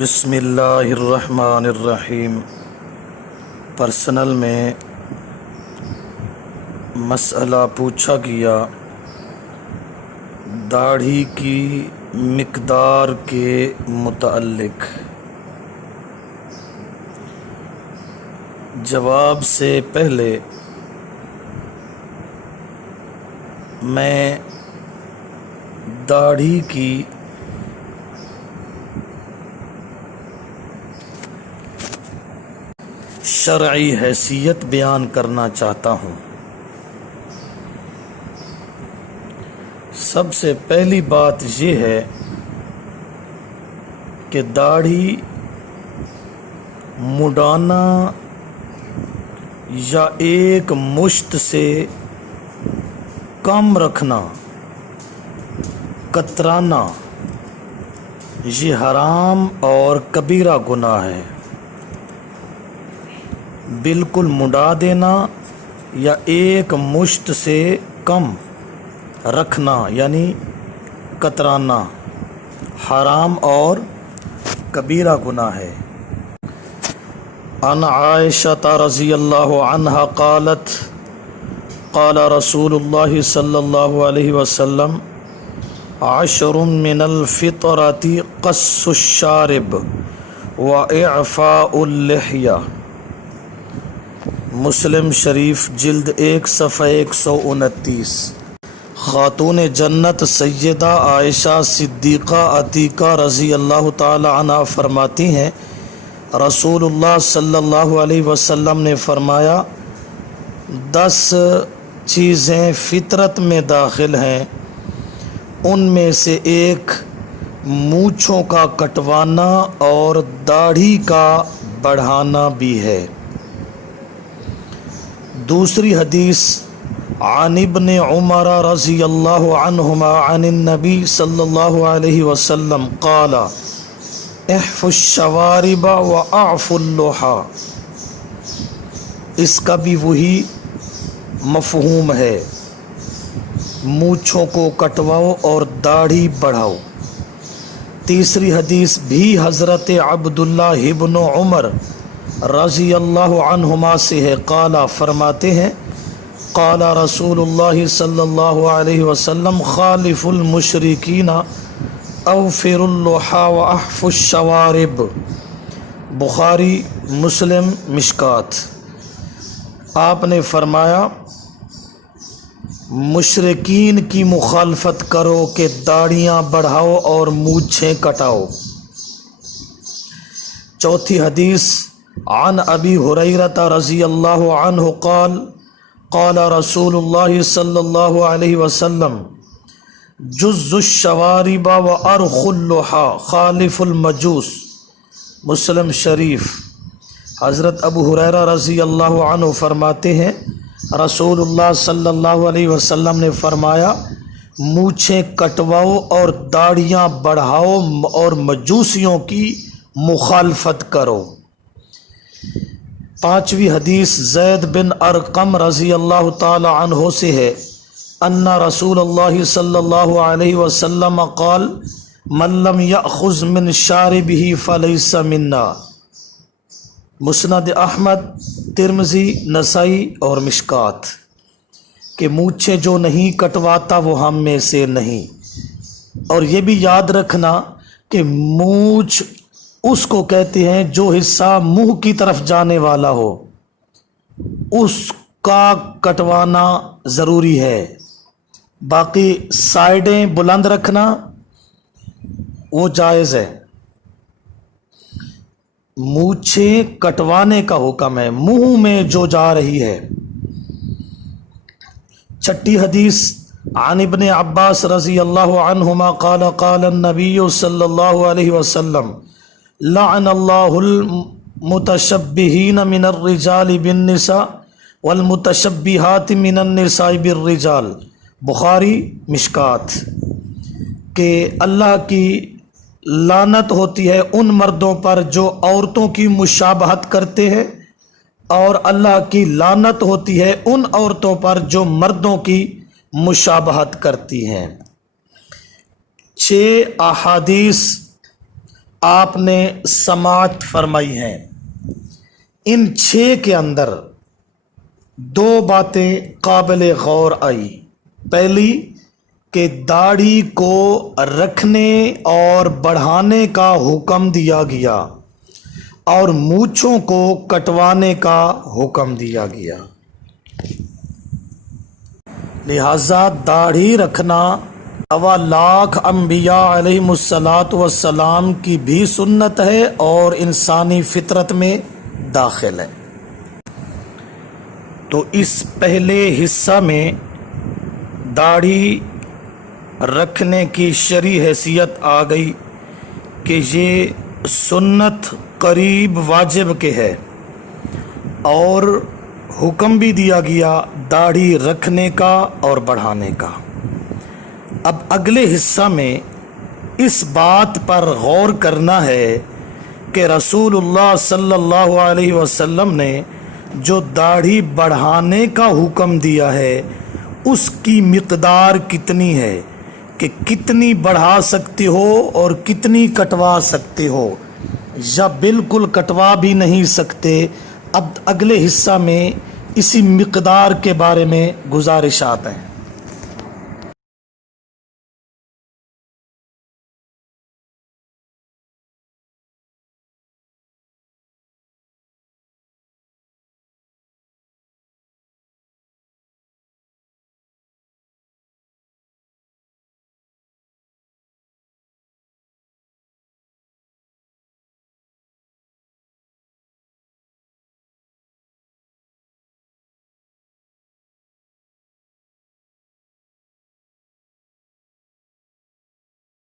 بسم اللہ الرحمن الرحیم۔ پرسنل میں مسئلہ پوچھا گیا داڑھی کی مقدار کے متعلق۔ جواب سے پہلے میں داڑھی کی شرعی حیثیت بیان کرنا چاہتا ہوں۔ سب سے پہلی بات یہ ہے کہ داڑھی مڈانا یا ایک مشت سے کم رکھنا، کترانا، یہ حرام اور کبیرہ گناہ ہے۔ بالکل مڈا دینا یا ایک مشت سے کم رکھنا یعنی کترانا حرام اور کبیرہ گناہ ہے۔ عن عائشہ رضی اللہ عنہا قالت قال رسول اللہ صلی اللہ علیہ وسلم 10 من الفطرۃ قص الشارب واعفاء اللحیہ۔ مسلم شریف جلد 1 صفحہ 129۔ خاتون جنت سیدہ عائشہ صدیقہ عتیقہ رضی اللہ تعالی عنہ فرماتی ہیں رسول اللہ صلی اللہ علیہ وسلم نے فرمایا 10 چیزیں فطرت میں داخل ہیں، ان میں سے ایک مونچھوں کا کٹوانا اور داڑھی کا بڑھانا بھی ہے۔ دوسری حدیث عن ابن عمر رضی اللہ عنہما عن النبی صلی اللہ علیہ وسلم قال احف الشوارب واعف اللحى۔ اس کا بھی وہی مفہوم ہے، مونچھوں کو کٹواؤ اور داڑھی بڑھاؤ۔ تیسری حدیث بھی حضرت عبداللہ ابن عمر رضی اللہ عنہما سے ہے، قال فرماتے ہیں قال رسول اللہ صلی اللہ علیہ وسلم خالف المشرکین اوفر اللحى واحف الشوارب۔ بخاری مسلم مشکات۔ آپ نے فرمایا مشرکین کی مخالفت کرو کہ داڑیاں بڑھاؤ اور مونچھیں کٹاؤ۔ چوتھی حدیث عن ابی ہریرہ رضی اللہ عنہ قال قال رسول اللہ صلی اللہ علیہ وسلم جز الشوارب وارخ اللحى خالف المجوس۔ مسلم شریف حضرت ابو ہریرہ رضی اللہ عنہ فرماتے ہیں رسول اللہ صلی اللہ علیہ وسلم نے فرمایا مونچھیں کٹواؤ اور داڑیاں بڑھاؤ اور مجوسیوں کی مخالفت کرو۔ پانچویں حدیث زید بن ارقم رضی اللہ تعالی عنہ سے ہے ان رسول اللہ صلی اللہ علیہ وسلم قال من لم یأخذ من شاربہ فلیس منا۔ مسند احمد، ترمذی، نسائی اور مشکات کہ مونچھیں جو نہیں کٹواتا وہ ہم میں سے نہیں۔ اور یہ بھی یاد رکھنا کہ مونچھ اس کو کہتے ہیں جو حصہ منہ کی طرف جانے والا ہو، اس کا کٹوانا ضروری ہے۔ باقی سائیڈیں بلند رکھنا وہ جائز ہے۔ مونچھیں کٹوانے کا حکم ہے منہ میں جو جا رہی ہے۔ چھٹی حدیث عن ابن عباس رضی اللہ عنہما قال قال النبی صلی اللہ علیہ وسلم لعن اللہ المتشبہین من الرجال بالنساء والمتشبہات من النساء بالرجال۔ بخاری مشکات کہ اللہ کی لعنت ہوتی ہے ان مردوں پر جو عورتوں کی مشابہت کرتے ہیں، اور اللہ کی لعنت ہوتی ہے ان عورتوں پر جو مردوں کی مشابہت کرتی ہیں۔ 6 احادیث آپ نے سماعت فرمائی ہیں۔ ان 6 کے اندر 2 باتیں قابل غور آئی۔ پہلی کہ داڑھی کو رکھنے اور بڑھانے کا حکم دیا گیا اور مونچھوں کو کٹوانے کا حکم دیا گیا، لہذا داڑھی رکھنا 1.25 لاکھ انبیاء علیہم الصلاۃ والسلام کی بھی سنت ہے اور انسانی فطرت میں داخل ہے۔ تو اس پہلے حصہ میں داڑھی رکھنے کی شرعی حیثیت آ گئی کہ یہ سنت قریب واجب کے ہے، اور حکم بھی دیا گیا داڑھی رکھنے کا اور بڑھانے کا۔ اب اگلے حصہ میں اس بات پر غور کرنا ہے کہ رسول اللہ صلی اللہ علیہ وسلم نے جو داڑھی بڑھانے کا حکم دیا ہے اس کی مقدار کتنی ہے، کہ کتنی بڑھا سکتے ہو اور کتنی کٹوا سکتے ہو، یا بالکل کٹوا بھی نہیں سکتے۔ اب اگلے حصہ میں اسی مقدار کے بارے میں گزارشات ہیں۔